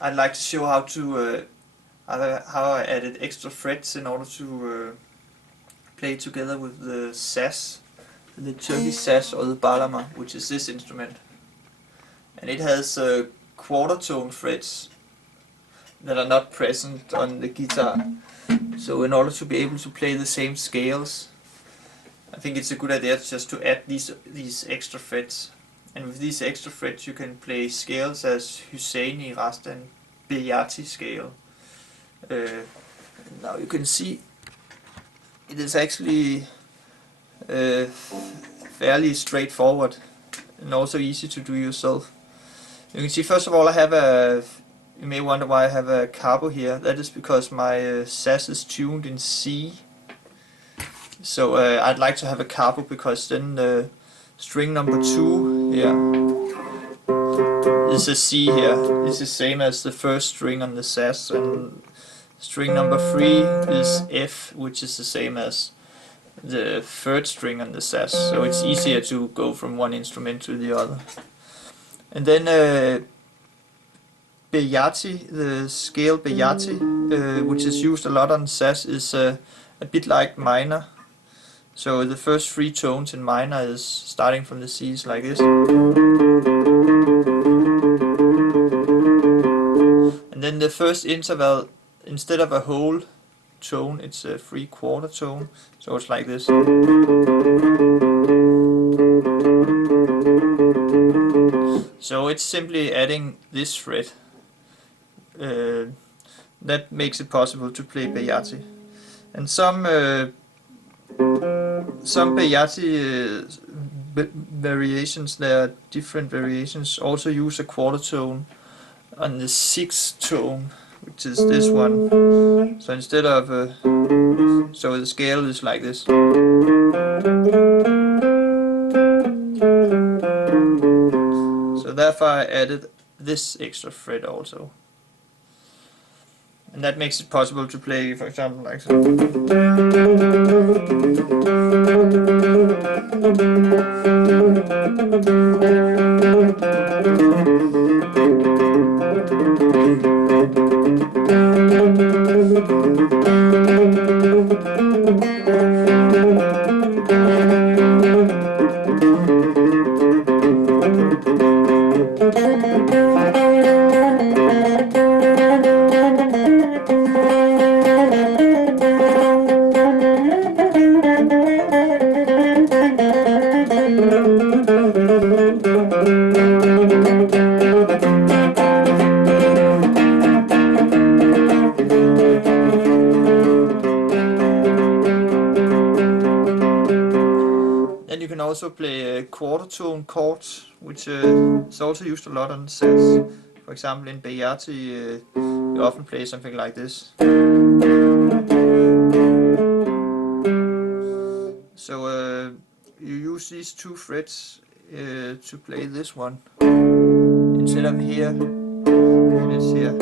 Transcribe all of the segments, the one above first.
I'd like to show how I added extra frets in order to play together with the saz, the Turkish saz or the balama, which is this instrument. And it has quarter tone frets that are not present on the guitar. So in order to be able to play the same scales, I think it's a good idea just to add these extra frets. And with these extra frets you can play scales as Husseini, Rasta and Beyati scale. Now you can see it is actually fairly straightforward and also easy to do yourself. You can see first of all you may wonder why I have a capo here. That is because my saz is tuned in C. So I'd like to have a capo because then string number 2 here is a C here. It's the same as the first string on the saz, and string number 3 is F, which is the same as the third string on the saz. So it's easier to go from one instrument to the other. And then Beyati, the scale Beyati, which is used a lot on saz, is a bit like minor. So the first 3 tones in minor is starting from the C's like this. And then the first interval, instead of a whole tone, it's a 3/4 tone. So it's like this. So it's simply adding this fret. That makes it possible to play Beyati. And some Beyati variations, there are different variations, also use a quarter tone on the 6th tone, which is this one. So instead of so the scale is like this. So therefore I added this extra fret also. And that makes it possible to play, for example, like so. Then you can also play quarter tone chords, which is also used a lot on saz. For example, in Beyati, you often play something like this. So you use these 2 frets to play this one. Instead of here, it's here.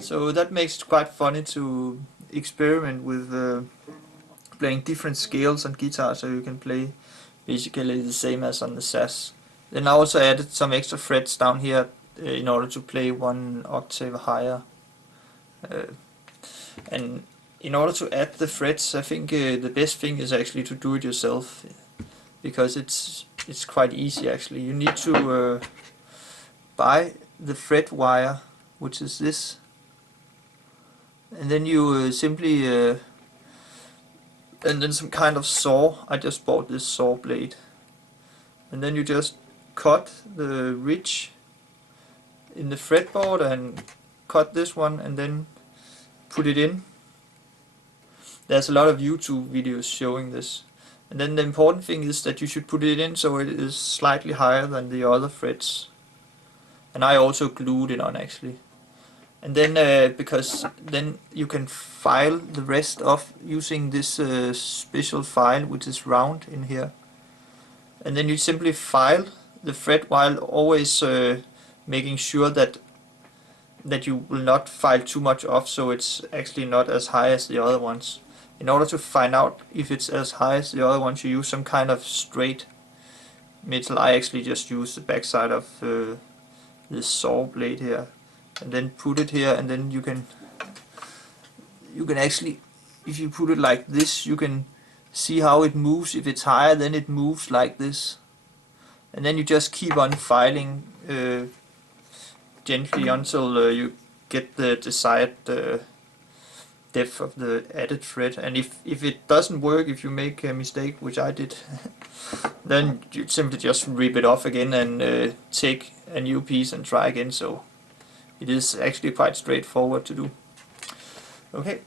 So that makes it quite funny to experiment with playing different scales on guitar, so you can play basically the same as on the saz. Then I also added some extra frets down here in order to play 1 octave higher. And in order to add the frets, I think the best thing is actually to do it yourself, because it's quite easy actually. You need to buy the fret wire, which is this, and then you simply and then some kind of saw. I just bought this saw blade, and then you just cut the ridge in the fretboard and cut this one and then put it in. There's a lot of YouTube videos showing this. And then the important thing is that you should put it in so it is slightly higher than the other frets. And I also glued it on actually. And then because then you can file the rest off using this special file which is round in here. And then you simply file the fret while always making sure that you will not file too much off, so it's actually not as high as the other ones. In order to find out if it's as high as the other ones, you use some kind of straight metal. I actually just use the backside of this saw blade here, and then put it here, and then you can actually, if you put it like this, you can see how it moves. If it's higher, then it moves like this, and then you just keep on filing gently until you get the desired depth of the added thread. And if it doesn't work, if you make a mistake, which I did, then you simply just rip it off again and take a new piece and try again. So it is actually quite straightforward to do. Okay.